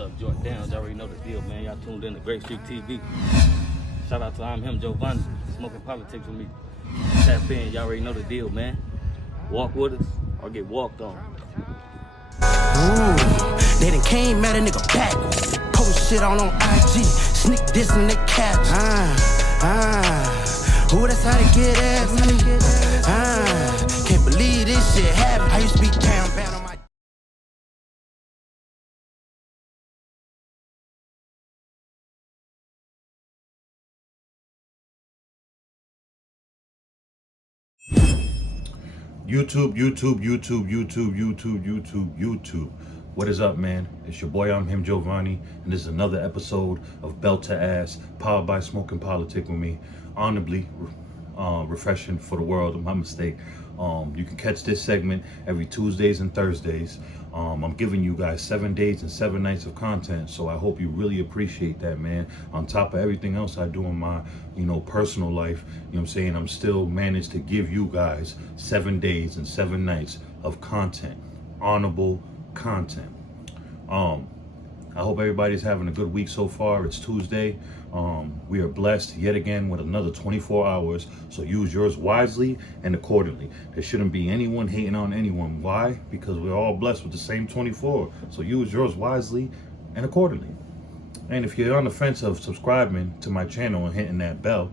up, Jordan Downs? Y'all already know the deal, man. Y'all tuned in to Great Street TV. Shout out to I'm him, Giovanni, smoking politics with me. Tap in, y'all already know the deal, man. Walk with us or get walked on. Ooh, they done came at a nigga backwards. Post shit on IG, sneak this in the cap. Ooh, that's how they get at me. Can't believe this shit happened. I used to be down bad on my. YouTube. What is up, man? It's your boy, I'm him, Giovanni, and this is another episode of Belt to Ass, powered by Smoking Politic with me. Honorably refreshing for the world, my mistake. You can catch this segment every Tuesdays and Thursdays. I'm giving you guys 7 days and 7 nights of content, so I hope you really appreciate that, man. On top of everything else I do in my, personal life, I'm saying, I'm still managed to give you guys 7 days and 7 nights of content, honorable content. I hope everybody's having a good week so far. It's Tuesday. We are blessed yet again with another 24 hours, so use yours wisely and accordingly. There shouldn't be anyone hating on anyone. Why? Because we're all blessed with the same 24, so use yours wisely and accordingly. And if you're on the fence of subscribing to my channel and hitting that bell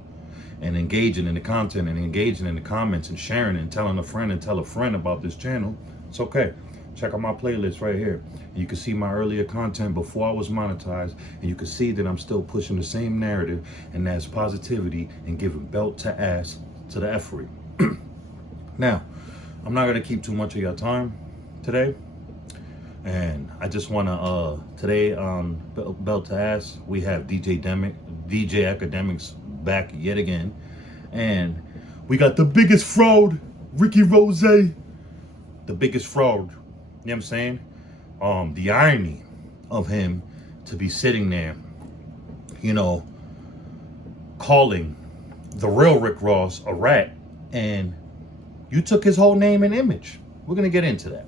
and engaging in the content and engaging in the comments and sharing and telling a friend and tell a friend about this channel, it's okay. Check out my playlist right here. You can see my earlier content before I was monetized, and you can see that I'm still pushing the same narrative, and that's positivity and giving belt to ass to the effery. Now, I'm not gonna keep too much of your time today, and I just wanna today on Belt to Ass we have DJ Akademiks back yet again, and we got the biggest fraud, Ricky Rose, the biggest fraud. You know what I'm saying? The irony of him to be sitting there, calling the real Rick Ross a rat, and you took his whole name and image. We're gonna get into that.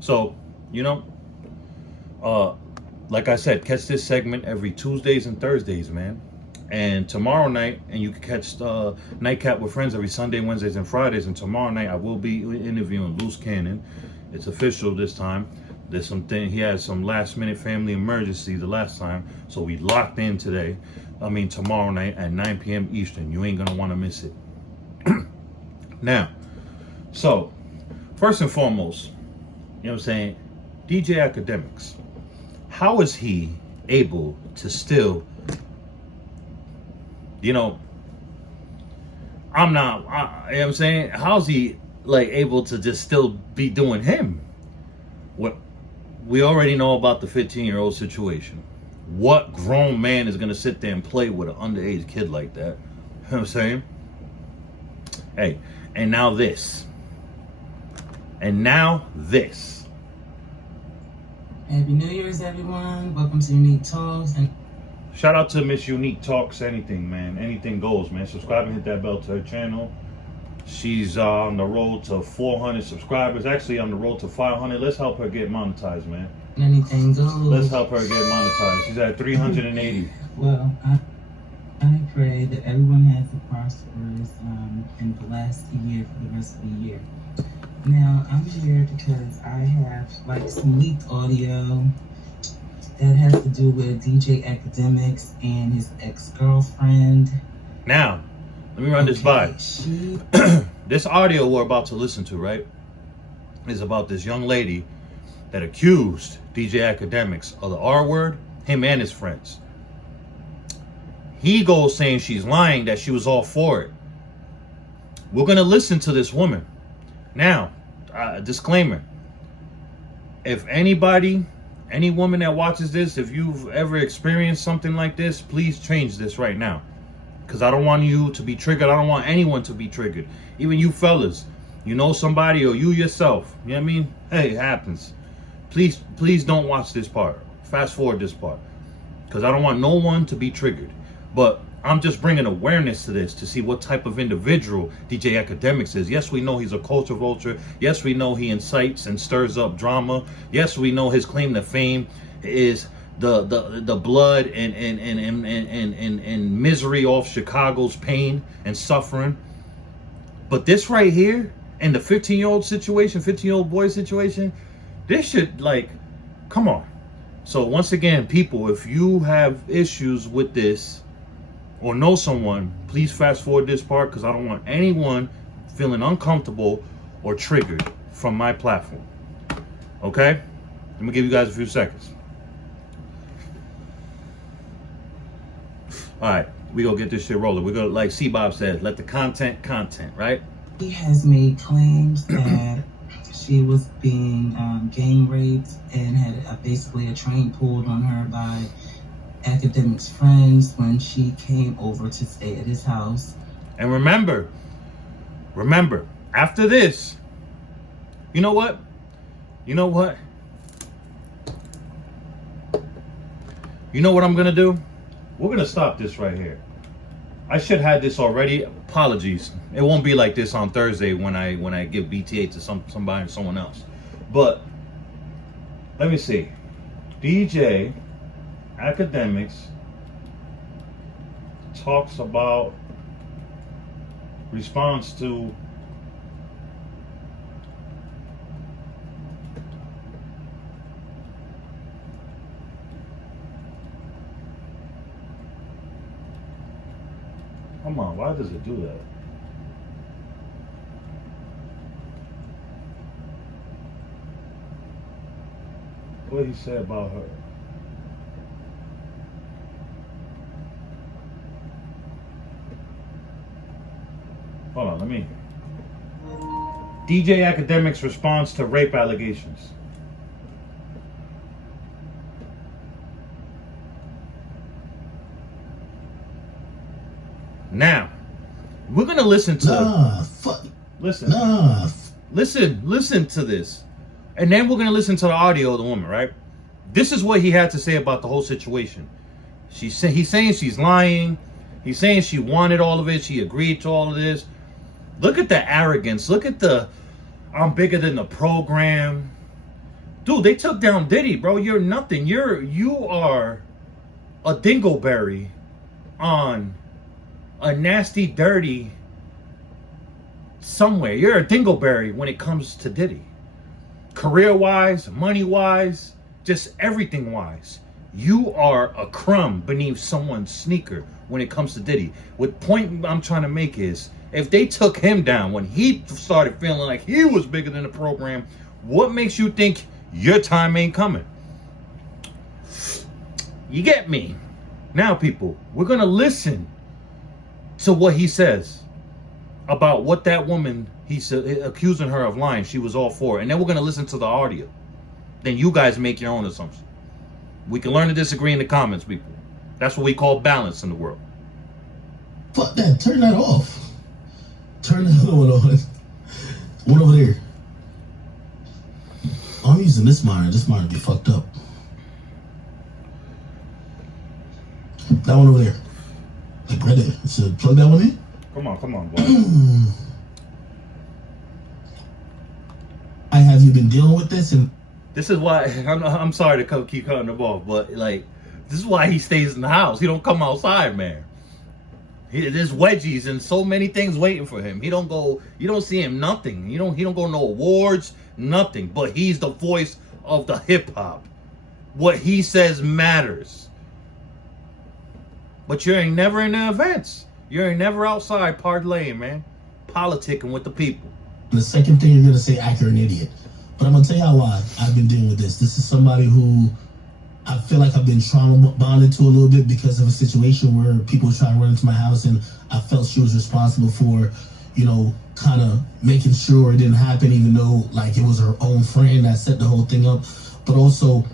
So, like I said, catch this segment every Tuesdays and Thursdays, man. And tomorrow night, and you can catch Nightcap with Friends every Sunday, Wednesdays, and Fridays. And tomorrow night, I will be interviewing Loose Cannon. It's official this time. There's something, he had some last minute family emergency the last time. So we locked in today. Tomorrow night at 9 p.m. Eastern. You ain't gonna wanna miss it. Now, so first and foremost, DJ Akademiks, how is he able to still, how's he able to just still be doing him? What we already know about the 15-year-old situation. What grown man is gonna sit there and play with an underage kid like that? You know what I'm saying? Hey, and now this. Happy New Year's, everyone. Welcome to Unique Talks. And shout out to Miss Unique Talks. Anything, man. Anything goes, man. Subscribe and hit that bell to her channel. She's on the road to 400 subscribers. Actually, on the road to 500. Let's help her get monetized, man. Anything goes. Let's help her get monetized. She's at 380. Well, I pray that everyone has a prosperous in the last year for the rest of the year. Now, I'm here because I have some leaked audio that has to do with DJ Akademiks and his ex-girlfriend. Now, let me run this by. This audio we're about to listen to, right, is about this young lady that accused DJ Akademiks of the R word, him and his friends. He goes saying she's lying, that she was all for it. We're going to listen to this woman. Now, disclaimer. If any woman that watches this, if you've ever experienced something like this, please change this right now. Because I don't want you to be triggered. I don't want anyone to be triggered. Even you fellas. You know somebody or you yourself. You know what I mean? Hey, it happens. Please don't watch this part. Fast forward this part. Because I don't want no one to be triggered. But I'm just bringing awareness to this to see what type of individual DJ Akademiks is. Yes, we know he's a culture vulture. Yes, we know he incites and stirs up drama. Yes, we know his claim to fame is the blood and misery off Chicago's pain and suffering. But this right here, and the 15-year-old boy situation, this should, like, come on. So once again, people, if you have issues with this or know someone, please fast forward this part, because I don't want anyone feeling uncomfortable or triggered from my platform. Okay? Let me give you guys a few seconds. All right, we gonna get this shit rolling. We're gonna, like C-Bob says, let the content, right? She has made claims that she was being gang raped and had basically a train pulled on her by Akademiks' friends when she came over to stay at his house. And remember, after this, you know what? You know what I'm gonna do? We're gonna stop this right here. I should have this already. Apologies. It won't be like this on Thursday when I give BTA to somebody or someone else. But let me see. DJ Akademiks talks about response to come on, why does it do that? What did he say about her? Hold on, let me. DJ Akademiks responds to rape allegations. Now, we're gonna listen to listen to this, and then we're gonna listen to the audio of the woman. Right? This is what he had to say about the whole situation. He's saying she's lying. He's saying she wanted all of it. She agreed to all of this. Look at the arrogance. Look at the I'm bigger than the program. Dude, they took down Diddy, bro. You're nothing. You are a dingleberry on a nasty, dirty somewhere. You're a dingleberry when it comes to Diddy. Career-wise, money-wise, just everything-wise. You are a crumb beneath someone's sneaker when it comes to Diddy. What point I'm trying to make is, if they took him down when he started feeling like he was bigger than the program, what makes you think your time ain't coming? You get me? Now, people, we're going to listen to what he says about what that woman, he's accusing her of lying, she was all for. And then we're going to listen to the audio. Then you guys make your own assumption. We can learn to disagree in the comments, people. That's what we call balance in the world. Fuck that. Turn that off. Turn the other one on. One over there. I'm using this monitor. This monitor be fucked up. That one over there. Like right there. So plug that one in. Come on, boy. Have you been dealing with this? And this is why I'm sorry to keep cutting the ball, but like, this is why he stays in the house. He don't come outside, man. There's wedgies and so many things waiting for him. He don't go. You don't see him nothing. He don't go no awards, nothing. But he's the voice of the hip hop. What he says matters. But you ain't never in the events. You ain't never outside parlaying, man. Politicking with the people. the second thing you're gonna say, actor an idiot. But I'm gonna tell you how I've been dealing with this. This is somebody who I feel like I've been trauma bonded to a little bit because of a situation where people were trying to run into my house, and I felt she was responsible for, you know, kind of making sure it didn't happen, even though like it was her own friend that set the whole thing up. But also,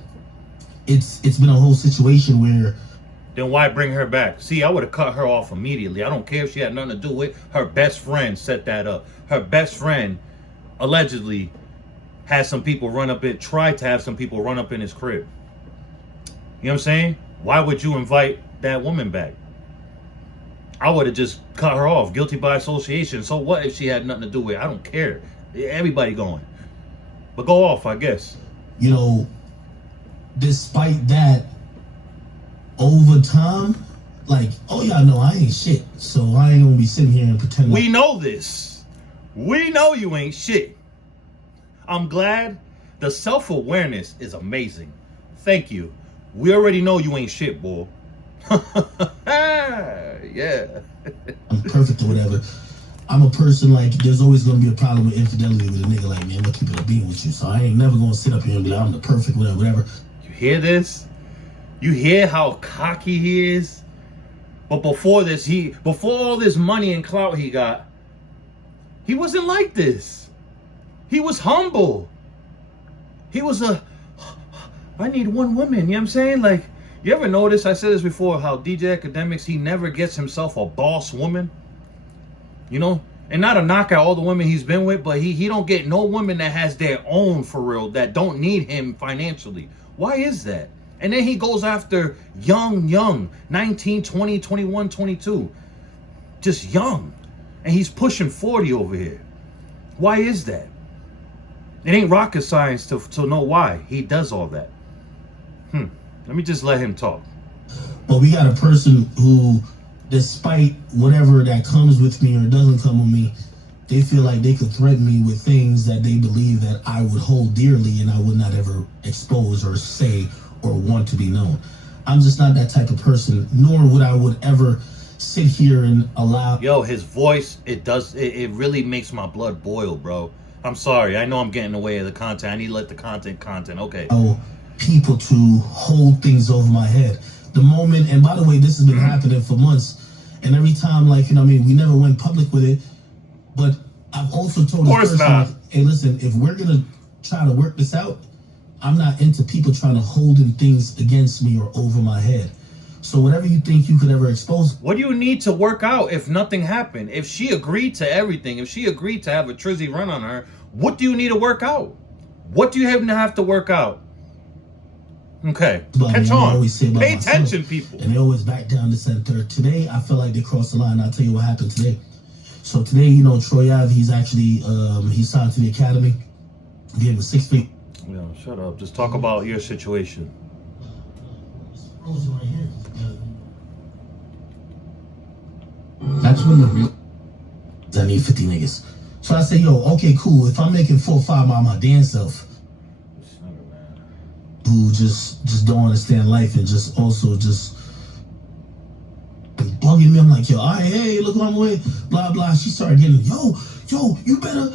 it's been a whole situation where. Then why bring her back? See, I would have cut her off immediately. I don't care if she had nothing to do with it. Her best friend set that up. Her best friend allegedly had some people tried to have some people run up in his crib. You know what I'm saying? Why would you invite that woman back? I would have just cut her off. Guilty by association. So what if she had nothing to do with it? I don't care. Everybody going. But go off, I guess. You know, despite that, over time, like, oh yeah, no, I ain't shit. So I ain't gonna be sitting here and pretending. We know this. We know you ain't shit. I'm glad. The self-awareness is amazing. Thank you. We already know you ain't shit, boy. Yeah. I'm perfect or whatever. I'm a person, like, there's always going to be a problem with infidelity with a nigga like me. I'm going to keep it a being with you. So I ain't never going to sit up here and be like, I'm the perfect whatever. You hear this? You hear how cocky he is? But before this, before all this money and clout he got, he wasn't like this. He was humble. He was I need one woman, you know what I'm saying? Like, you ever notice, I said this before, how DJ Akademiks, he never gets himself a boss woman? You know? And not a knock at all the women he's been with, but he don't get no woman that has their own for real, that don't need him financially. Why is that? And then he goes after young, 19, 20, 21, 22. Just young. And he's pushing 40 over here. Why is that? It ain't rocket science to know why he does all that. Let me just let him talk. But we got a person who, despite whatever that comes with me or doesn't come with me, they feel like they could threaten me with things that they believe that I would hold dearly and I would not ever expose or say or want to be known. I'm just not that type of person, nor would I ever sit here and allow... Yo, his voice, it really makes my blood boil, bro. I'm sorry. I know I'm getting away with the content. I need to let the content, okay. People to hold things over my head. The moment, and by the way, this has been happening for months, and every time, like, you know what I mean, we never went public with it, but I've also told this person, like, hey, listen, if we're gonna try to work this out, I'm not into people trying to hold in things against me or over my head. So whatever you think you could ever expose. What do you need to work out if nothing happened? If she agreed to everything, if she agreed to have a trizzy run on her, what do you need to work out? What do you have to work out? Okay, catch on. Pay attention, people. And they always back down this and third. Today, I feel like they crossed the line. I'll tell you what happened today. So today, you know, Troy Ave, he's actually, he signed to the Academy. Gave him 6 feet. Yo, shut up. Just talk about your situation. That's when the real... I need 50 niggas. So I say, yo, okay, cool. If I'm making 4 or 5 by my damn self, who just don't understand life and just also just bugging me. I'm like, yo, all right, hey, look what I'm with, blah, blah. She started getting, yo, you better,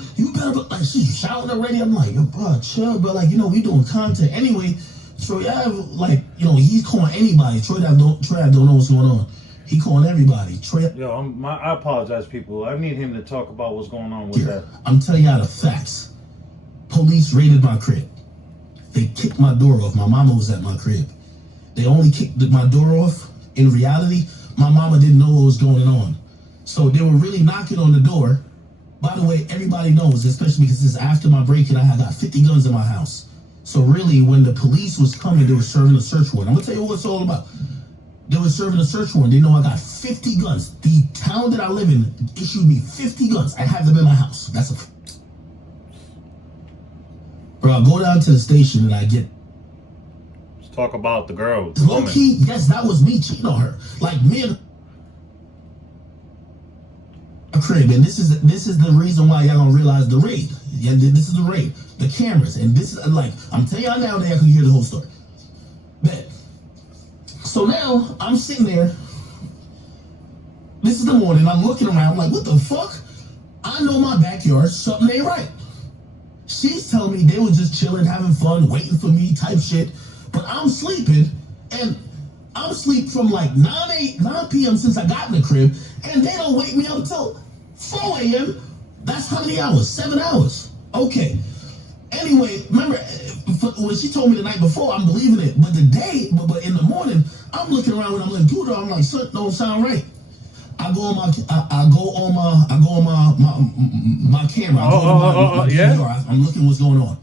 like, she's shouting already. I'm like, yo, bro, chill, bro. Like, you know, we doing content. Anyway, Troy Ave, like, you know, he's calling anybody. Troy Ave don't know what's going on. He calling everybody. Yo, I apologize, people. I need him to talk about what's going on with that. I'm telling y'all the facts. Police raided my crib. They kicked my door off. My mama was at my crib. They only kicked my door off. In reality, my mama didn't know what was going on. So they were really knocking on the door. By the way, everybody knows, especially because this is after my break-in, I got 50 guns in my house. So really, when the police was coming, they were serving a search warrant. I'm going to tell you what it's all about. They were serving a search warrant. They know I got 50 guns. The town that I live in issued me 50 guns. I have them in my house. That's a... Bro, I go down to the station and I get... Let's talk about the girl. Low key, yes, that was me cheating on her. Like, me and... a crib, and this is the reason why y'all gonna realize the raid. Yeah, this is the raid. The cameras, and this is, like, I'm telling y'all now that y'all can hear the whole story. Bet. So now, I'm sitting there. This is the morning, I'm looking around, I'm like, what the fuck? I know my backyard, something ain't right. She's telling me they were just chilling, having fun, waiting for me type shit. But I'm sleeping, and I'm asleep from like 9 p.m. since I got in the crib, and they don't wake me up until 4 a.m. That's how many hours? 7 hours. Okay. Anyway, remember, when she told me the night before, I'm believing it. But but in the morning, I'm looking around when I'm in Pluto, I'm like, something don't sound right. I go on my camera. Yeah. I'm looking what's going on.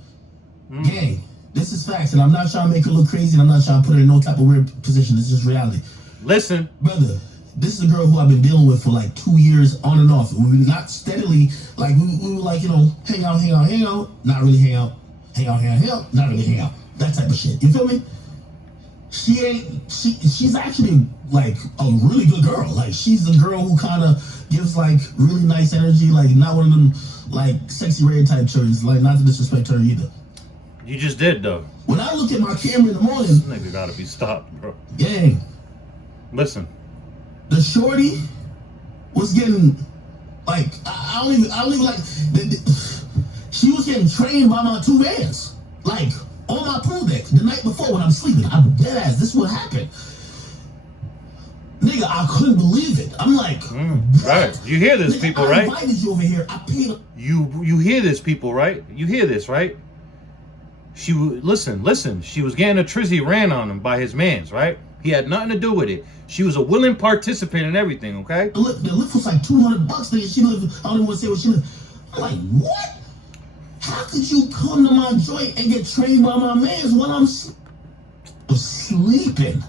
Gang, this is facts, and I'm not trying to make her look crazy, and I'm not trying to put her in no type of weird position. This is reality. Listen, brother, this is a girl who I've been dealing with for like 2 years on and off. We were not steadily, like we were like, you know, hang out, not really hang out, not really hang out, that type of shit. You feel me? she's actually like a really good girl. Like she's a girl who kind of gives like really nice energy, like not one of them like sexy red type churches, like not to disrespect her either. You just did though. When I look at my camera in the morning, This nigga gotta be stopped, bro. gang, Listen. the shorty was getting like I don't even like she was getting trained by my two mans, like on my pool deck the night before when I'm sleeping. I'm dead ass. This is what happened. Nigga, I couldn't believe it. I'm like, right. You hear this, nigga, people, I right? invited you over here. I paid. You hear this, people, right? You hear this, right? Listen. She was getting a trizzy ran on him by his mans, right? He had nothing to do with it. She was a willing participant in everything, okay? The lift was like $200, nigga. She lived. I don't even want to say what she lived. I'm like, what? How could you come to my joint and get trained by my mans when I'm sleeping?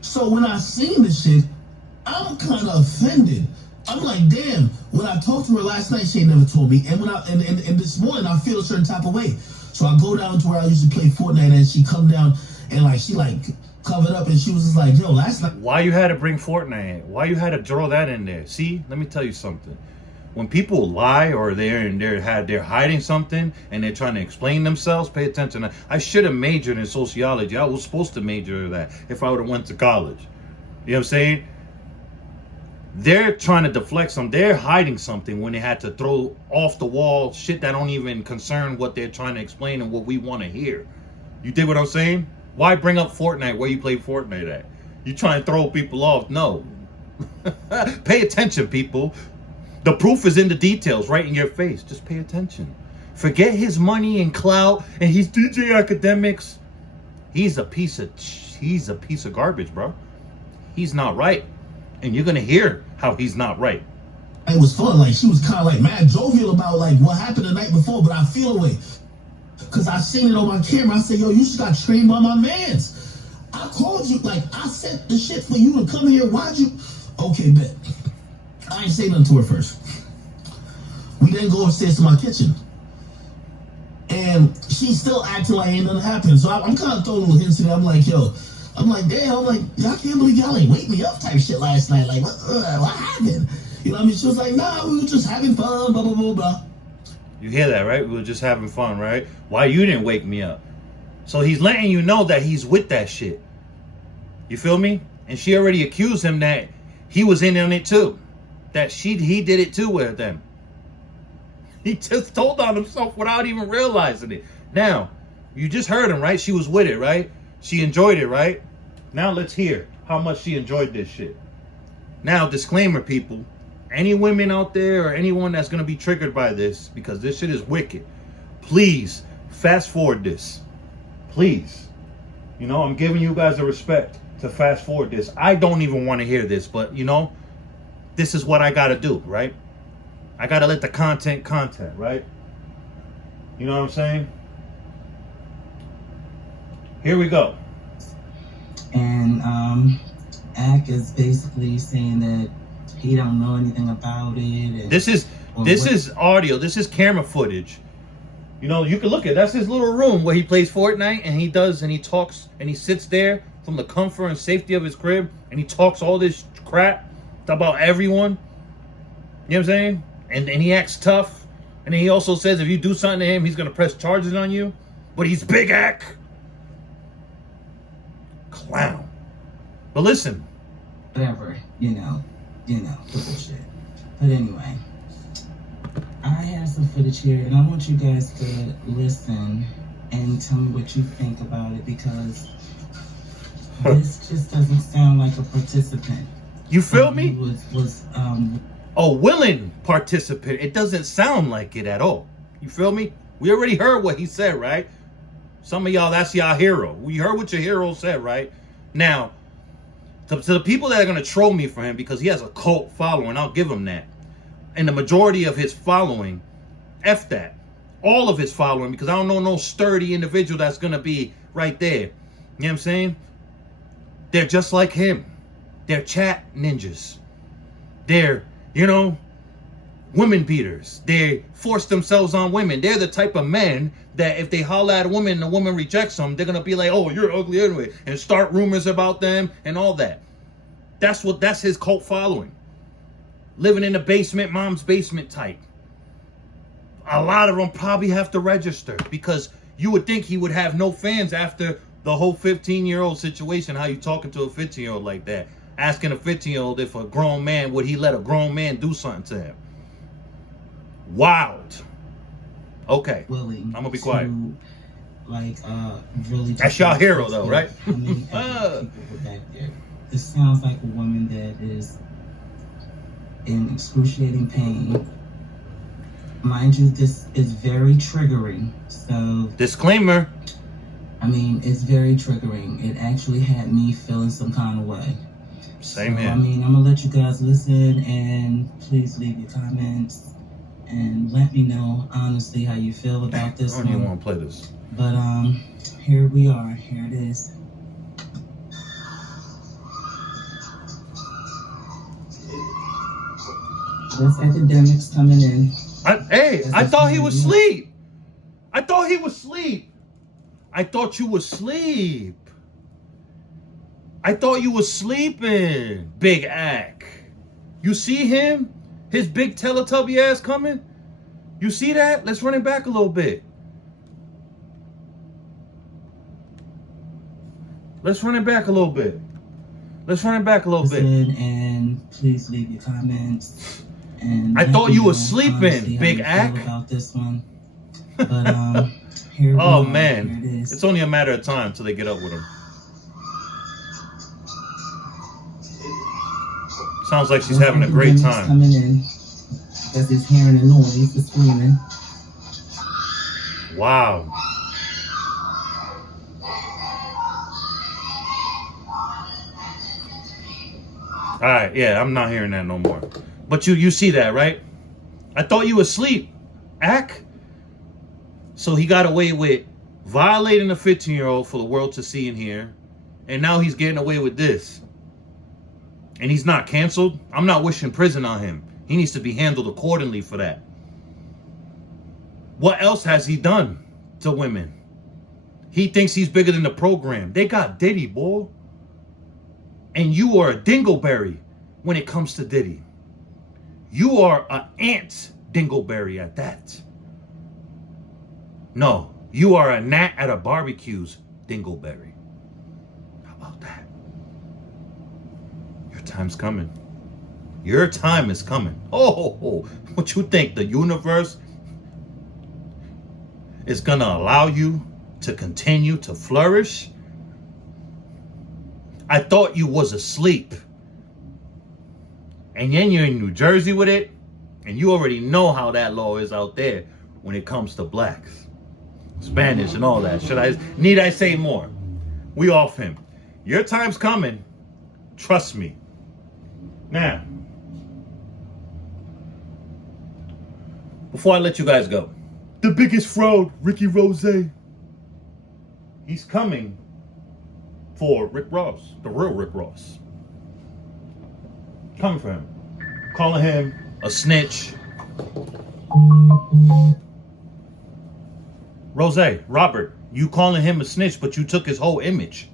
So when I seen this shit, I'm kind of offended. I'm like, damn. When I talked to her last night, she ain't never told me. And when and this morning, I feel a certain type of way. So I go down to where I used to play Fortnite, and she come down and like she like covered up, and she was just like, yo, last night. Why you had to bring Fortnite? Why you had to draw that in there? See, let me tell you something. When people lie or they're hiding something and they're trying to explain themselves, pay attention. I should have majored in sociology. I was supposed to major in that if I would have went to college. You know what I'm saying? They're trying to deflect something. They're hiding something when they had to throw off the wall shit that don't even concern what they're trying to explain and what we want to hear. You dig what I'm saying? Why bring up Fortnite where you play Fortnite at? You try and throw people off. No. Pay attention, people. The proof is in the details, right in your face. Just pay attention. Forget his money and clout, and he's DJ Akademiks. He's a piece of garbage, bro. He's not right, and you're gonna hear how he's not right. It was fun. Like she was kind of like mad jovial about like what happened the night before, but I feel away because I seen it on my camera. I said, yo, you just got trained by my mans. I called you, like I sent the shit for you to come here. Why'd you? Okay, bet. I ain't say nothing to her first. We then go upstairs to my kitchen. And she's still acting like ain't nothing happened. So I'm kind of throwing little hints in there. I'm like, yo, I'm like, damn, I'm like, I can't believe y'all ain't wake me up type shit last night. Like, what happened? You know what I mean? She was like, nah, we were just having fun, blah, blah, blah, blah. You hear that, right? We were just having fun, right? Why you didn't wake me up? So he's letting you know that he's with that shit. You feel me? And she already accused him that he was in on it too. That he did it too with them. He just told on himself without even realizing it. Now, you just heard him, right? She was with it, right? She enjoyed it, right? Now let's hear how much she enjoyed this shit. Now, disclaimer, people. Any women out there or anyone that's going to be triggered by this, because this shit is wicked, please fast forward this. Please. You know, I'm giving you guys the respect to fast forward this. I don't even want to hear this, but, you know, this is what I got to do, right? I got to let the content, right? You know what I'm saying? Here we go. And Ak is basically saying that he don't know anything about it. This is audio. This is camera footage. You know, you can look at that's his little room where he plays Fortnite and he talks and he sits there from the comfort and safety of his crib and he talks all this crap about everyone. You know what I'm saying? And he acts tough. And then he also says if you do something to him, he's gonna press charges on you. But he's big Ak. Clown. But listen. Whatever, you know, the bullshit. But anyway, I have some footage here, and I want you guys to listen and tell me what you think about it, because this just doesn't sound like a participant. You feel me? Was a willing participant. It doesn't sound like it at all. You feel me? We already heard what he said, right? Some of y'all, that's y'all hero. We heard what your hero said, right? Now, to the people that are going to troll me for him because he has a cult following, I'll give him that. And the majority of his following, F that. All of his following, because I don't know no sturdy individual that's going to be right there. You know what I'm saying? They're just like him. They're chat ninjas. They're, you know, women beaters. They force themselves on women. They're the type of men that if they holler at a woman and the woman rejects them, they're gonna be like, oh, you're ugly anyway, and start rumors about them and all that. That's his cult following. Living in the basement, mom's basement type. A lot of them probably have to register because you would think he would have no fans after the whole 15-year-old situation. How you talking to a 15-year-old like that? Asking a 15-year-old if a grown man, would he let a grown man do something to him? Wild. Okay, I'm gonna be quiet. Really. That's y'all hero though, right? How many other people were back there? This sounds like a woman that is in excruciating pain. Mind you, this is very triggering. So, disclaimer. I mean, it's very triggering. It actually had me feeling some kind of way. Same here. I mean, I'm gonna let you guys listen, and please leave your comments and let me know honestly how you feel about this. I don't even want to play this. But here we are. Here it is. That's Akademiks coming in. I thought he was asleep. I thought he was asleep. I thought you was asleep. I thought you was sleeping, Big Ak. You see him? His big Teletubby ass coming? You see that? Let's run it back a little bit. Let's run it back a little bit. Let's run it back a little bit. And please leave your comments. And I thought you were sleeping, Big Ak. About this one. But here oh we are. man, here it is. It's only a matter of time till they get up with him. Sounds like she's having a great time. Coming in because he's hearing the noise, the screaming. Wow. All right, yeah, I'm not hearing that no more. But you see that, right? I thought you were asleep, Ak. So he got away with violating a 15-year-old for the world to see and hear. And now he's getting away with this. And he's not canceled. I'm not wishing prison on him. He needs to be handled accordingly for that. What else has he done to women? He thinks he's bigger than the program. They got Diddy, boy. And you are a dingleberry when it comes to Diddy. You are an ant dingleberry at that. No, you are a gnat at a barbecue's dingleberry. How about that? Your time's coming. Your time is coming. Oh, what you think? The universe is gonna allow you to continue to flourish? I thought you was asleep. And then you're in New Jersey with it, and you already know how that law is out there when it comes to blacks, Spanish and all that. Need I say more? We off him. Your time's coming. Trust me. Now, before I let you guys go, the biggest fraud, Ricky Rose. He's coming for Rick Ross, the real Rick Ross. Coming for him. Calling him a snitch. Rose, Robert, you calling him a snitch, but you took his whole image.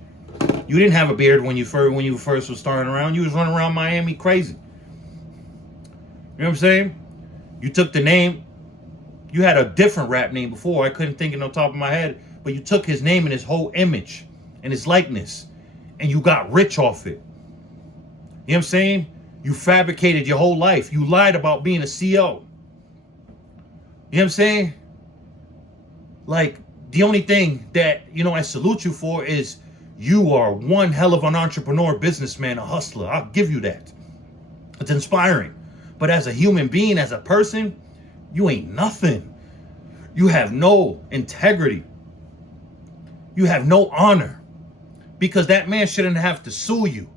You didn't have a beard when you first was starting around. You was running around Miami crazy. You know what I'm saying? You took the name. You had a different rap name before. I couldn't think it on top of my head. But you took his name and his whole image and his likeness. And you got rich off it. You know what I'm saying? You fabricated your whole life. You lied about being a CEO. You know what I'm saying? Like, the only thing that, I salute you for is you are one hell of an entrepreneur, businessman, a hustler. I'll give you that. It's inspiring. But as a human being, as a person, you ain't nothing. You have no integrity. You have no honor. Because that man shouldn't have to sue you.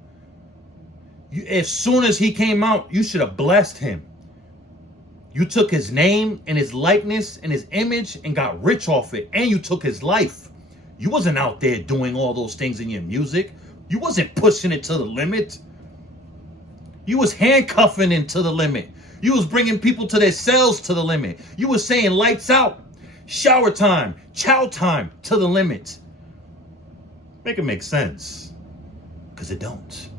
As soon as he came out, you should have blessed him. You took his name and his likeness and his image and got rich off it. And you took his life. You wasn't out there doing all those things in your music. You wasn't pushing it to the limit. You was handcuffing it to the limit. You was bringing people to their cells to the limit. You was saying lights out, shower time, chow time to the limit. Make it make sense, because it don't.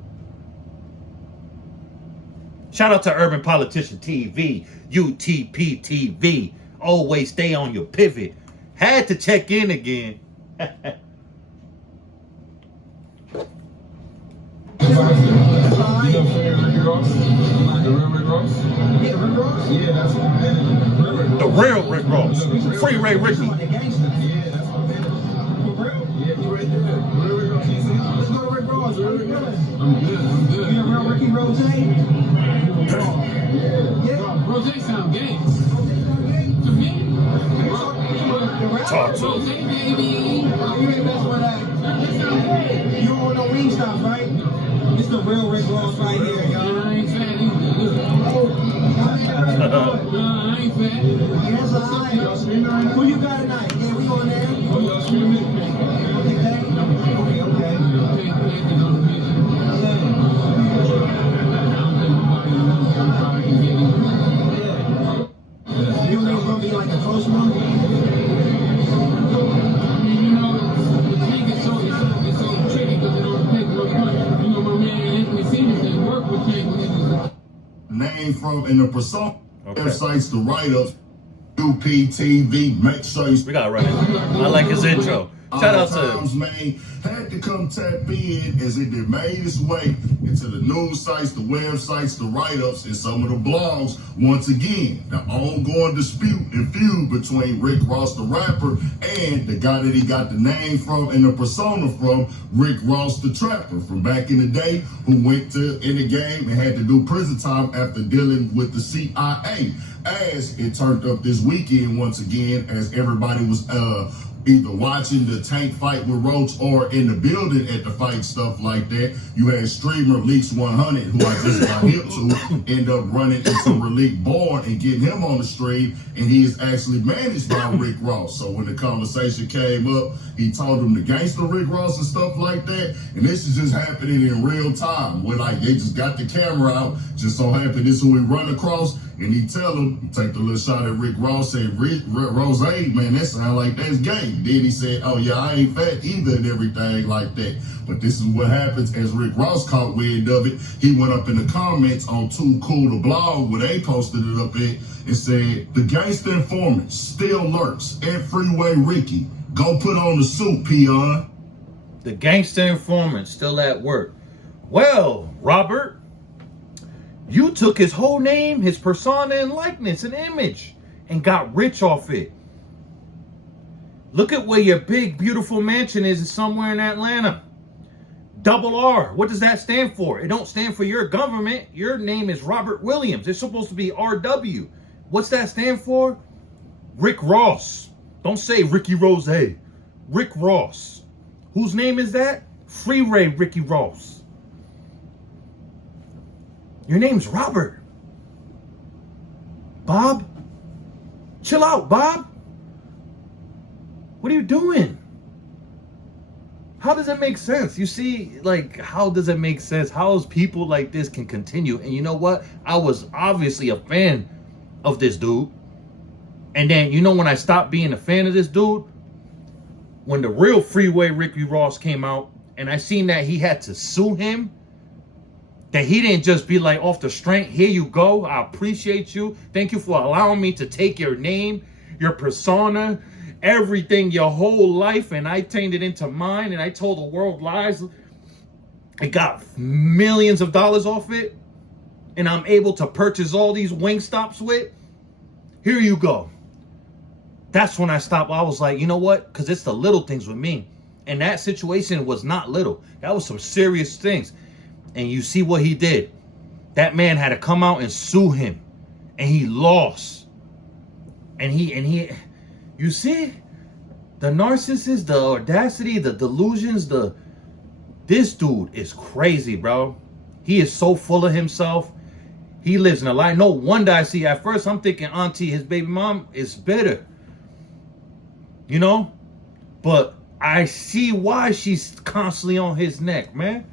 Shout out to Urban Politician TV, UTP TV. Always stay on your pivot. Had to check in again. You know Ricky Ross? The real Rick Ross? Yeah, Rick Ross? Yeah, that's my man. The real Rick Ross. Free Ray Ricky. Yeah, that's my man. For real? Yeah, he right there. Real Rick Ross. Let's go to Rick Ross. How you feeling? I'm good. You know real Ricky Rose? Yeah. Rose sound gay. To me? Talk to Rose, baby. You ain't messing with that. You don't want no wing stops, right? It's the real Rick Ross right here, y'all. I ain't fat either. I ain't fat. Yes, I am. Y'all screaming right now? Who you got tonight? Yeah, we going there. Oh, y'all screaming? You think it's gonna be like a close one? You know, the thing is so tricky because it don't take no punch. You know, my man Anthony Stevens didn't work with Tank when he was name from in the persona websites, the write-ups, UPTV. Make sure you. We got it right. I like his intro. Shout out to man, had to come tap in as it did made its way into the news sites, the websites, the write-ups, and some of the blogs. Once again, the ongoing dispute and feud between Rick Ross, the rapper, and the guy that he got the name from and the persona from, Rick Ross, the trapper, from back in the day, who went to in the game and had to do prison time after dealing with the CIA. As it turned up this weekend once again, as everybody was either watching the Tank fight with Roach or in the building at the fight, stuff like that. You had streamer Leaks 100, who I just got hip to, end up running into Relique Bourne and getting him on the stream, and he is actually managed by Rick Ross. So when the conversation came up, he told him the gangster Rick Ross and stuff like that, and this is just happening in real time, where like they just got the camera out, just so happened this is who he run across, and he tell him, take the little shot at Rick Ross, and Rose, man, that sound like that's gay. Then he said, oh yeah, I ain't fat either and everything like that. But this is what happens as Rick Ross caught wind of it. He went up in the comments on Too Cool to Blog, where they posted it up at, and said, the gangster informant still lurks at Freeway Ricky. Go put on the suit, peon. the gangster informant still at work. Well, Robert, you took his whole name, his persona and likeness and image, and got rich off it. Look at where your big, beautiful mansion is somewhere in Atlanta. Double R. What does that stand for? It don't stand for your government. Your name is Robert Williams. It's supposed to be RW. What's that stand for? Rick Ross. Don't say Ricky Rose. Rick Ross. Whose name is that? Free Ray Ricky Ross. Your name's Robert. Bob? Chill out, Bob. What are you doing? How does it make sense? You see, like, how does it make sense? How is people like this can continue? And you know what? I was obviously a fan of this dude. And then, you know, when I stopped being a fan of this dude, when the real Freeway Ricky Ross came out, and I seen that he had to sue him, that he didn't just be like, off the strength, here you go, I appreciate you. Thank you for allowing me to take your name, your persona, everything, your whole life, and I turned it into mine, and I told the world lies. I got millions of dollars off it, and I'm able to purchase all these Wingstops with. Here you go. That's when I stopped. I was like, you know what? Because it's the little things with me. And that situation was not little. That was some serious things. And you see what he did. That man had to come out and sue him. And he lost. And he you see? The narcissist, the audacity, the delusions, this dude is crazy, bro. He is so full of himself. He lives in a lie. No wonder I see. At first, I'm thinking Auntie, his baby mom, is better. You know? But I see why she's constantly on his neck, man.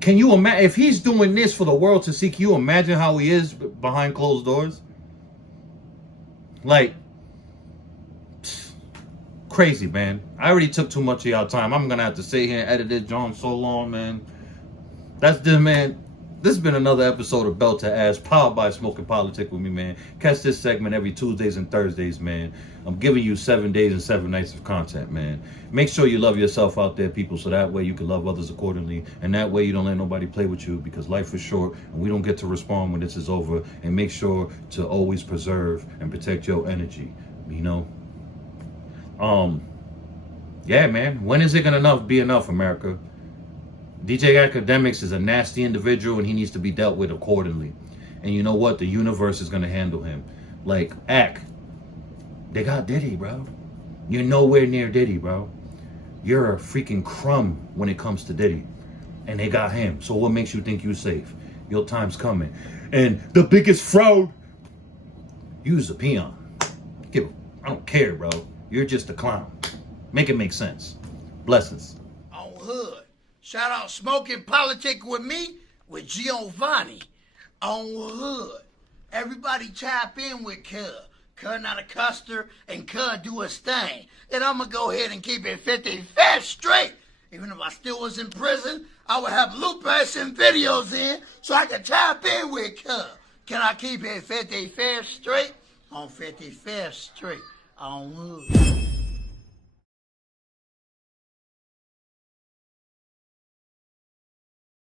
Can you imagine if he's doing this for the world to see? Can you imagine how he is behind closed doors? Like, crazy, man. I already took too much of y'all time. I'm gonna have to sit here and edit this John so long, man. That's this, man. This has been another episode of Belt to Ass, powered by Smoking Politics with me, man. Catch this segment every Tuesdays and Thursdays, man. I'm giving you 7 days and 7 nights of content, man. Make sure you love yourself out there, people, so that way you can love others accordingly. And that way you don't let nobody play with you, because life is short and we don't get to respond when this is over. And make sure to always preserve and protect your energy, you know? Yeah, man. When is it gonna be enough, America? DJ Akademiks is a nasty individual and he needs to be dealt with accordingly. And you know what? The universe is going to handle him. Like, they got Diddy, bro. You're nowhere near Diddy, bro. You're a freaking crumb when it comes to Diddy. And they got him. So what makes you think you're safe? Your time's coming. And the biggest fraud, you's a peon. I don't care, bro. You're just a clown. Make it make sense. Blessings. On Hood. Shout out Smoking Politics with me, with Giovanni. On Hood. Everybody tap in with Cuz. Cuz not a custer, and Cuz do his thing. Then I'm going to go ahead and keep it 55th straight. Even if I still was in prison, I would have loopers and videos in so I could tap in with Cuz. Can I keep it 55th straight? On 55th Street. On Hood.